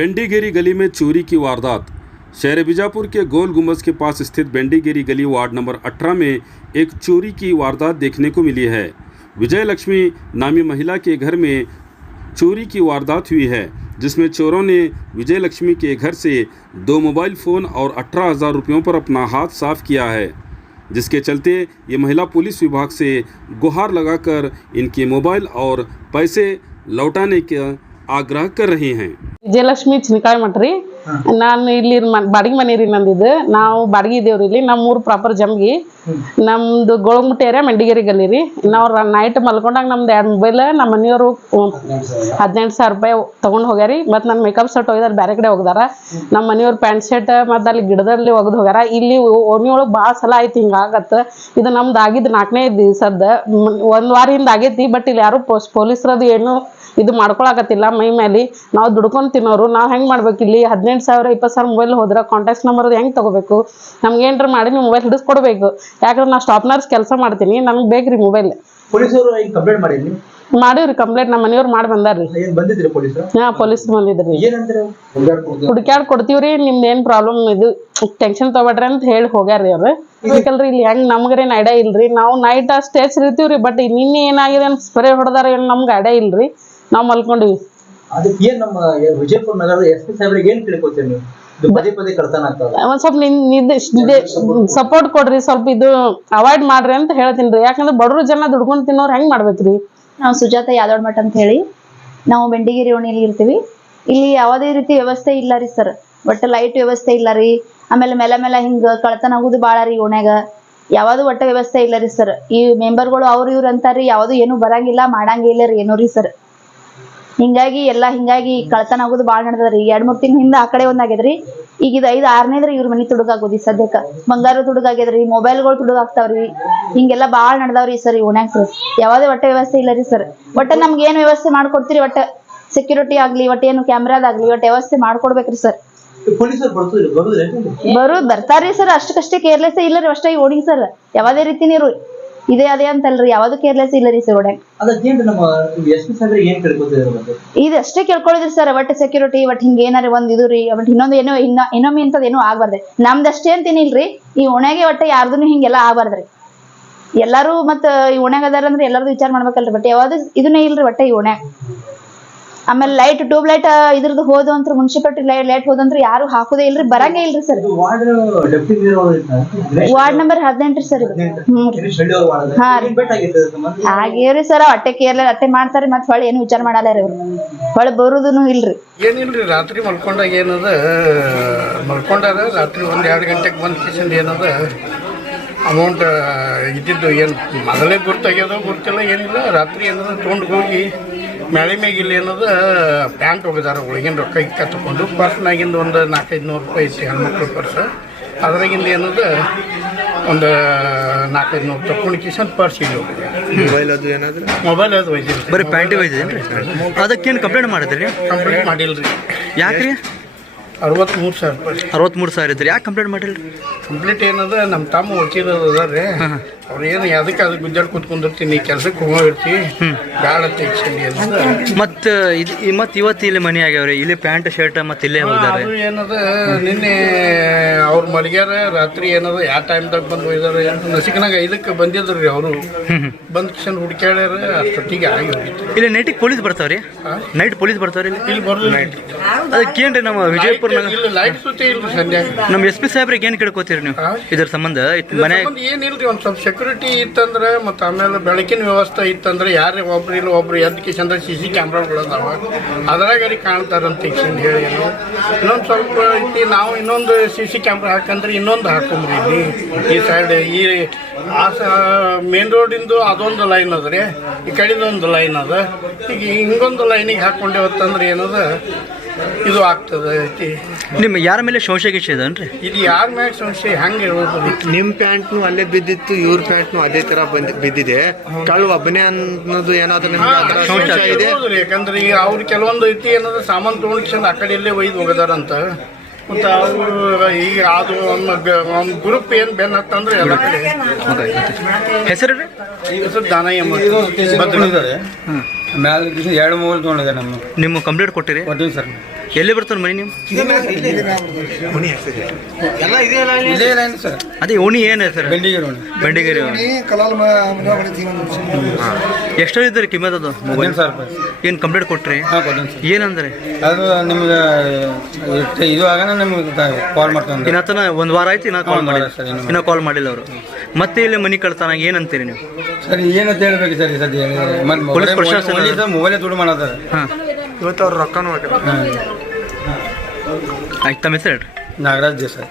बेंडीगेरी गली में चोरी की वारदात। शहर बीजापुर के गोल गुंबज के पास स्थित बेंडीगेरी गली वार्ड नंबर 18 में एक चोरी की वारदात देखने को मिली है। विजय लक्ष्मी नामी महिला के घर में चोरी की वारदात हुई है, जिसमें चोरों ने विजय लक्ष्मी के घर से 2 मोबाइल फ़ोन और 18,000 रुपयों पर अपना हाथ साफ किया है, जिसके चलते ये महिला पुलिस विभाग से गुहार लगाकर इनके मोबाइल और पैसे लौटाने का ಆಗ್ರಹ कर रही हैं। ವಿಜಯಲಕ್ಷ್ಮಿ ಚಿನಕಾಯಿ ಮಟ್ರಿ ನಾನು ಇಲ್ಲಿ ಬಾಡಿಗೆ ಮನೆ ರೀ ನಂದಿದ್ದು ನಾವು ಬಾಡಿಗೆ ಇದೇವ್ರಿ ಇಲ್ಲಿ ನಮ್ಮ ಊರು ಪ್ರಾಪರ್ ಜಮ್ಗಿ ನಮ್ದು ಗೋಳಗುಮಟ್ಟಿ ಏರಿಯಾ ಮೆಂಡಿಗೇರಿ ಗಲ್ಲಿ ರೀ ನಾವು ನೈಟ್ ಮಲ್ಕೊಂಡಾಗ ನಮ್ದು 2 ಮೊಬೈಲ್ ನಮ್ಮ ಮನೆಯವರು 18,000 ರೂಪಾಯಿ ತಗೊಂಡು ಹೋಗ್ಯಾರಿ ಮತ್ತು ನನ್ನ ಮೇಕಪ್ ಸೆಟ್ ಹೋಗಿದಾರೆ ಬೇರೆ ಕಡೆ ಹೋಗಿದಾರ ನಮ್ಮ ಮನೆಯವ್ರು ಪ್ಯಾಂಟ್ ಶರ್ಟ್ ಮತ್ತು ಅಲ್ಲಿ ಗಿಡದಲ್ಲಿ ಒಗದು ಹೋಗ್ಯಾರ ಇಲ್ಲಿ ಓಣಿ ಒಳಗೆ ಭಾಳ ಸಲ ಆಯ್ತು ಹಿಂಗಾಗತ್ತೆ ಇದು ನಮ್ದು ಆಗಿದ್ದು 4ನೇ ದಿವಸದ 1 ವಾರ ಹಿಂದೆ ಆಗೈತಿ ಬಟ್ ಇಲ್ಲಿ ಯಾರು ಪೊಲೀಸರದು ಏನು ಇದು ಮಾಡ್ಕೊಳಕತ್ತಿಲ್ಲ ಮೈ ಮೇಲೆ ನಾವು ದುಡ್ಕೊಂಡು ತಿನ್ನೋರು ನಾವು ಹೆಂಗೆ ಮಾಡ್ಬೇಕು ಇಲ್ಲಿ 18,000 20,000 ಮೊಬೈಲ್ ಹೋದ್ರೆ ಕಾಂಟ್ಯಾಕ್ಟ್ ನಂಬರ್ ಹೆಂಗೆ ತೊಗೋಬೇಕು ನಮ್ಗೆ ಏನ್ರ ಮಾಡಿ ನೀವು ಮೊಬೈಲ್ ಹಿಡಿಸ್ಕೊಡ್ಬೇಕು ಯಾಕಂದ್ರೆ ನಾನು ಸ್ಟಾಪ್ ನರ್ಸ್ ಕೆಲಸ ಮಾಡ್ತೀನಿ ನನಗೆ ಬೇಕ್ರಿ ಮೊಬೈಲ್ ಪೊಲೀಸರು ಈಗ ಕಂಪ್ಲೇಂಟ್ ಮಾಡಿದ್ರಿ ಮಾಡಿವ್ರಿ ಕಂಪ್ಲೇಂಟ್ ನಮ್ಮ ಮನೆಯವ್ರು ಮಾಡಿ ಬಂದಾರ್ರಿ ಏನು ಬಂದಿದ್ರಿ ಪೊಲೀಸರು ಹಾಂ ಪೊಲೀಸ್ ಬಂದಿದ್ರಿ ಏನಂದ್ರೆ ಹುಡುಕ್ಯಾಡ್ ಕೊಡ್ತೀವ್ರಿ ನಿಮ್ದು ಏನು ಪ್ರಾಬ್ಲಮ್ ಇದು ಟೆನ್ಷನ್ ತೊಗೊಬೇಡ್ರಿ ಅಂತ ಹೇಳಿ ಹೋಗ್ಯಾರ್ರಿ ಅವ್ರು ಬೇಕಲ್ರಿ ಇಲ್ಲಿ ಹೆಂಗೆ ನಮ್ಗೇನು ಐಡಿಯಾ ಇಲ್ರಿ ನಾವು ನೈಟ್ ಸ್ಟೇಜ್ ಇರ್ತೀವ್ರಿ ಬಟ್ ನಿನ್ನೆ ಏನಾಗಿದೆ ಅಂತ ಸ್ಪ್ರೇ ಹೊಡೆದಾರ ಏನು ನಮ್ಗೆ ಐಡಿಯಾ ಇಲ್ರಿ ನಾವು ಮಲ್ಕೊಂಡಿವಿ ಅದಕ್ಕೆ ಏನು ನಮ್ಮ ವಿಜಯಪುರ ನಗರದ SP ಸಾಹೇಬ್ರಿಗೆ ಏನು ತಿಳ್ಕೊತೀರಿ ನೀವು ಪದೇ ಪದೇ ಕಳ್ತನ ಆಗ್ತದೆ ಒಂದ್ ಸ್ವಲ್ಪ ಸಪೋರ್ಟ್ ಕೊಡ್ರಿ ಸ್ವಲ್ಪ ಇದು ಅವಾಯ್ಡ್ ಮಾಡ್ರಿ ಅಂತ ಹೇಳ್ತೀನಿ ರೀ ಯಾಕಂದ್ರೆ ಬಡವ್ರು ಜನ ದುಡ್ಕೊಂಡು ತಿನ್ನೋರು ಹೆಂಗ್ ಮಾಡ್ಬೇಕ್ರಿ ನಾವು ಸುಜಾತ ಯಾದವ್ ಮಠ ಅಂತ ಹೇಳಿ ನಾವು ಬೆಂಡಿಗೇರಿ ಓಣಿಯಲ್ಲಿ ಇರ್ತೀವಿ ಇಲ್ಲಿ ಯಾವುದೇ ರೀತಿ ವ್ಯವಸ್ಥೆ ಇಲ್ಲ ರೀ ಸರ್ ಒಟ್ಟು ಲೈಟ್ ವ್ಯವಸ್ಥೆ ಇಲ್ಲ ರೀ ಆಮೇಲೆ ಮೇಲೆ ಹಿಂಗೆ ಕಳ್ತನ ಆಗೋದು ಭಾಳ ರೀ ಓಣ್ಯಾಗ ಯಾವುದು ಒಟ್ಟ ವ್ಯವಸ್ಥೆ ಇಲ್ಲ ರೀ ಸರ್ ಈ ಮೆಂಬರ್ಗಳು ಅವ್ರು ಇವ್ರು ಅಂತಾರ್ರಿ ಯಾವುದು ಏನು ಬರಂಗಿಲ್ಲ ಮಾಡಂಗಿಲ್ಲ ರೀ ಏನೋ ರೀ ಸರ್ ಹಿಂಗಾಗಿ ಕಳ್ತನ ಆಗೋದು ಭಾಳ ನಡೆದದ್ರಿ 2-3 ತಿಂಗಳ ಹಿಂದೆ ಆ ಕಡೆ ಒಂದಾಗ್ಯದ್ರಿ ಈಗ ಇದು 5-6ನೇದ್ರಿ ಇವ್ರ ಮನೆ ತುಡುಗಾಗೋದಿ ಸದ್ಯಕ್ಕೆ ಬಂಗಾರ ತುಡುಗಾಗ್ಯದ್ರಿ ಮೊಬೈಲ್ಗಳು ತುಡುಗಾಗ್ತಾವ್ರಿ ಹಿಂಗೆಲ್ಲ ಭಾಳ ನಡೆದಾವ್ರಿ ಸರ್ ಈ ಓಣ್ಯಾಗ ಸರ್ ಯಾವುದೇ ಒಟ್ಟ ವ್ಯವಸ್ಥೆ ಇಲ್ಲ ರೀ ಸರ್ ಒಟ್ಟ ನಮ್ಗೆ ಏನು ವ್ಯವಸ್ಥೆ ಮಾಡ್ಕೊಡ್ತೀರಿ ಒಟ್ಟ ಸೆಕ್ಯೂರಿಟಿ ಆಗ್ಲಿ ಒಟ್ಟು ಏನು ಕ್ಯಾಮ್ರಾದಾಗ್ಲಿ ಒಟ್ಟು ವ್ಯವಸ್ಥೆ ಮಾಡ್ಕೊಡ್ಬೇಕ್ರಿ ಸರ್ ಬರ್ತಾರ್ರಿ ಸರ್ ಅಷ್ಟಕ್ಕಷ್ಟೇ ಕೇರ್ಲೆಸ್ ಇಲ್ಲ ರೀ ಅಷ್ಟೇ ಈ ಓಣಿಗೆ ಸರ್ ಯಾವುದೇ ರೀತಿ ನೀರು ಇದೇ ಅದೇ ಅಂತಲ್ರಿ ಯಾವ್ದು ಕೇರ್ಲೆಸ್ ಇಲ್ಲ ರೀ ಸರ್ ಒಡೆ ಇದು ಅಷ್ಟೇ ಕೇಳ್ಕೊಳ್ಳಿದ್ರಿ ಸರ್ ಒಟ್ಟು ಸೆಕ್ಯೂರಿಟಿ ಒಟ್ಟು ಹಿಂಗ ಏನಾರ ಒಂದ್ ಇದು ರೀ ಒಟ್ಟು ಇನ್ನೊಂದು ಏನೋ ಇನ್ನೊಮ್ಮೆ ಇಂಥದ್ದು ಏನೋ ಆಗ್ಬಾರ್ದ್ರಿ ನಮ್ದಷ್ಟೇ ಅಂತೇನಿಲ್ರಿ ಈ ಓಣ್ಯಾಗೆ ಒಟ್ಟ ಯಾರ್ದು ಹಿಂಗೆಲ್ಲ ಆಗ್ಬಾರ್ದ್ರಿ ಎಲ್ಲಾರು ಮತ್ತ ಈ ಓಣ್ಯಾಗ ಅದಾರ ಅಂದ್ರೆ ಎಲ್ಲಾರ್ದು ವಿಚಾರ ಮಾಡ್ಬೇಕಲ್ರಿ ಬಟ್ ಯಾವ್ದು ಇದನ್ನೇ ಇಲ್ರಿ ಒಟ್ಟ ಈ ಓಣ್ಯಾಗ ಆಮೇಲೆ ಲೈಟ್ ಟ್ಯೂಬ್ ಲೈಟ್ ಇದ್ರದ್ದು ಹೋದು ಅಂತ ಮುನ್ಸಿಪಾಲಿಟಿ ಲೈಟ್ ಹೋದಂತ್ರ ಯಾರು ಹಾಕುದೇ ಇಲ್ರಿ ಬರಂಗೇ ಇಲ್ರಿ ಸರ್ ವಾರ್ಡ್ ನಂಬರ್ 18 ಸರ್ ಆಗೇವ್ರಿ ಸರ್ ಅಟ್ಟೆ ಕೇರ್ಲ ಅಟ್ಟೆ ಮಾಡ್ತಾರಿ ಮತ್ ಹೊಳ್ಳಿ ಏನು ವಿಚಾರ ಮಾಡಲ್ಲ ರೀ ಅವ್ರು ಹೊಳ್ಳಿ ಬರುದೂನು ಇಲ್ರಿ ಏನಿಲ್ರಿ ರಾತ್ರಿ ಮಲ್ಕೊಂಡಾಗ ಏನದ ಮಲ್ಕೊಂಡಾರ ರಾತ್ರಿ 1-2 ಗಂಟೆಗೆ ಬಂದ ಕಿಶನ್ ಏನದ ಅಮೌಂಟ್ ಇದ್ದಿದ್ದು ಏನು ಮೊದಲೇ ಗುರ್ತಾಗ್ಯದ ಗುರ್ತಿಲ್ಲ ಏನಿಲ್ಲ ರಾತ್ರಿ ಏನದ ತೊಗೊಂಡು ಹೋಗಿ ಮಳೆ ಮ್ಯಾಗಿಲ್ಲ ಏನದ ಪ್ಯಾಂಟ್ ಹೋಗಿದಾರ ಒಳಗಿನ ರೊಕ್ಕ ಇಕ್ಕ ತಗೊಂಡು ಪರ್ಸ್ನಾಗಿಂದ ಒಂದು 400-500 ರೂಪಾಯಿ ಐತಿ ಹೆಣ್ಮಕ್ಳು ಪರ್ಸ್ ಅದ್ರಾಗಿಂದ ಏನದ ಒಂದು 400-500 ತಗೊಂಡು ಕಿಶನ್ ಪರ್ಸ್ ಇಲ್ಲಿ ಹೋಗಿದೆ ಮೊಬೈಲ್ ಅದು ಏನಾದ್ರೆ ಮೊಬೈಲ್ ಅದು ಒಯ್ದಿಲ್ಲ ಬರೀ ಪ್ಯಾಂಟಿ ಒಯ್ದೇನ್ರಿ ಅದಕ್ಕೇನು ಕಂಪ್ಲೇಂಟ್ ಮಾಡಿದ್ರಿ ಕಂಪ್ಲೇಂಟ್ ಮಾಡಿಲ್ರಿ ಯಾಕ್ರಿ 63,000 ಇದ್ರಿ ಯಾಕೆ ಕಂಪ್ಲೇಂಟ್ ಮಾಡಿಲ್ರಿ ಕಂಪ್ಲೀಟ್ ಏನದ ನಮ್ಮ ತಮ್ಮ ವಕೀಲ ಅದಾರ್ರಿ ಅವ್ರು ಏನು ಅದಕ್ಕೆ ಗುಜ್ಜಾಡ್ ಕೂತ್ಕೊಂಡಿರ್ತೀನಿ ಕೆಲ್ಸಕ್ಕೆ ಹೋಗಿರ್ತೀವಿ ಬ್ಯಾಡ ತೆಗ್ಸಲಿ ಅನ್ನೋದು ಮತ್ತು ಇವತ್ತು ಇಲ್ಲಿ ಮನೆ ಆಗ್ಯಾವ್ರಿ ಇಲ್ಲಿ ಪ್ಯಾಂಟ್ ಶರ್ಟ್ ಮತ್ತೆ ಇಲ್ಲೇ ಹೋಗ್ತಾರೆ ಅದು ಏನದ ನಿನ್ನೆ ಅವ್ರ ಮಲಗ್ಯಾರ ರಾತ್ರಿ ಏನದ ಯಾವ ಟೈಮ್ದಾಗ ಬಂದು ಹೋಗಿದಾರೆ ನಸಿಕನಾಗ 5ಕ್ಕೆ ಬಂದಿದ್ರಿ ಅವರು ಬಂದ್ ಕಿಶನ್ ಹುಡ್ಕ್ಯಾಡ್ಯಾರ ಅಷ್ಟೊತ್ತಿಗೆ ಆಗಿ ಹೋಗಿತ್ತು ಇಲ್ಲಿ ನೈಟಿಗೆ ಪೊಲೀಸ್ ಬರ್ತಾವ್ರಿ ನೈಟ್ ಪೊಲೀಸ್ ಬರ್ತಾವ್ರಿ ಇಲ್ಲಿ ಬರೋದು ಅದಕ್ಕೇನ್ರಿ ನಮ್ಮ ವಿಜಯಪುರ ಲೈಟ್ ಸುತ್ತಿ ಇಲ್ರಿ ಸಂಧ್ಯಾಗ ನಮ್ಮ SP ಸಾಹೇಬ್ರಿಗೆ ಏನು ಕೇಳ್ಕೊತೀರಿ ನೀವು ಇದ್ರ ಸಂಬಂಧ ಮನೆ ಏನಿಲ್ರಿ ಒಂದ್ ಸ್ವಲ್ಪ ಸೆಕ್ಯೂರಿಟಿ ಇತ್ತಂದ್ರೆ ಮತ್ತು ಆಮೇಲೆ ಬೆಳಕಿನ ವ್ಯವಸ್ಥೆ ಇತ್ತಂದ್ರೆ ಯಾರೇ ಒಬ್ರು ಇಲ್ಲ ಒಬ್ರು ಎದ್ದು ಕಿಶಂದ್ರೆ CC ಕ್ಯಾಮ್ರಾಗಳದಾವ ಅದ್ರಾಗ ಕಾಣ್ತಾರಂತ ಹೇಳಿ ಇನ್ನೊಂದು ಸ್ವಲ್ಪ ಐತಿ ನಾವು ಇನ್ನೊಂದು CC ಕ್ಯಾಮ್ರಾ ಹಾಕಂದ್ರೆ ಇನ್ನೊಂದು ಹಾಕೊಂಡ್ರಿ ಇಲ್ಲಿ ಈ ಸೈಡ್ ಈ ಮೇನ್ ರೋಡಿಂದು ಅದೊಂದು ಲೈನ್ ಅದ ರೀ ಈ ಕಡೆದೊಂದು ಲೈನ್ ಅದ ಈಗ ಹಿಂಗೊಂದು ಲೈನಿಗೆ ಹಾಕೊಂಡೇವತ್ತಂದ್ರೆ ಏನದ ಇದು ಆಗ್ತದೆ ಐತಿ ನಿಮ್ಮ ಯಾರ ಮೇಲೆ ಸಂಶಯ ಇದನ್ರಿ ಇದು ಯಾರ ಮ್ಯಾಗ ಸಂಶಯ ಹೆಂಗೆ ಹೇಳ್ಬೋದು ನಿಮ್ ಪ್ಯಾಂಟ್ನು ಅಲ್ಲೇ ಬಿದ್ದಿತ್ತು ಇವ್ರ ಪ್ಯಾಂಟ್ನು ಅದೇ ತರ ಬಿದ್ದಿದೆ ಕಳ್ಳು ಒಬ್ಬನೇ ಅನ್ನೋದು ಏನಾದ್ರು ನಿಮ್ಗೆ ಸಂಶಯ ಇದೆ ಯಾಕಂದ್ರೆ ಈಗ ಅವ್ರು ಕೆಲವೊಂದು ಐತಿ ಏನಾದ್ರು ಸಾಮಾನು ತೊಗೊಂಡು ಆ ಕಡೆ ಎಲ್ಲೇ ಒಯ್ದು ಹೋಗದಾರಂತ ಮತ್ತು ಅವರು ಈಗ ಅದು ಒಂದು ಗ್ರೂಪ್ ಏನು ಬೆನ್ ಹತ್ತಂದ್ರೆ ಎಲ್ಲ ಕಡೆ ಹೆಸರು ದಾನಯ್ಯ ಮ್ಯಾಲ 2-3 ತೊಗೊಂಡಿದೆ ನಮ್ಮ ನಿಮ್ಮ ಕಂಪ್ಲೇಂಟ್ ಕೊಟ್ಟಿರಿ? ಕೊಟ್ಟಿವಿ ಸರ್. ಎಲ್ಲಿ ಬರ್ತಾರೆ ಮನೆ ನೀವು? ಇಲ್ಲೇ ಇಲ್ಲ ಸರ್. ಅದೇ ಓಣಿ ಏನು ಸರ್? ಬೆಂಡಿಗೇರಿ ಓಣಿ. ಬೆಂಡಿಗೇರಿ ಓಣಿ. ಎಷ್ಟು ಇದ್ರಿ ಕಿಮ್ಮತ್ ಅದು? 15,000 ರೂಪಾಯಿ. ಏನು ಕಂಪ್ಲೇಂಟ್ ಕೊಟ್ರಿ? ಹಾಂ ಕೊಟ್ಟಿನಿ ಸರ್. ಏನಂದ್ರೆ ಅದು ನಿಮ್ಗೆ ಇದು ಆಗೋಣ ನಿಮ್ಗೆ ಕಾಲ್ ಮಾಡ್ತಾರೆ. ಇನ್ನತನ ಒಂದು ವಾರ ಆಯ್ತು ಇನ್ನೂ ಕಾಲ್ ಮಾಡಿಲ್ಲ ಸರ್. ಇನ್ನೂ ಕಾಲ್ ಮಾಡಿಲ್ಲ ಅವರು. ಮತ್ತೆ ಇಲ್ಲಿ ಮನೆ ಕಳ್ತಾನ ಏನಂತೀರಿ ನೀವು? ಸರ್ ಏನಂತ ಹೇಳ್ಬೇಕು ಸರ್ ಈ ಸದ್ಯ ಪೊಲೀಸ್ ಪ್ರಶಾಸನ ಮೊಬೈಲೇ ದುಡ್ಡು ಮಾಡತಾರೆ. ಹಾಂ ಇವತ್ತು ಅವ್ರ ರೊಕ್ಕನೂ ಆಯ್ತು. ತಮ್ಮ ಹೆಸರು ಹೇಳ್ರಿ? ನಾಗರಾಜ್ ದೇಸಾಯಿ.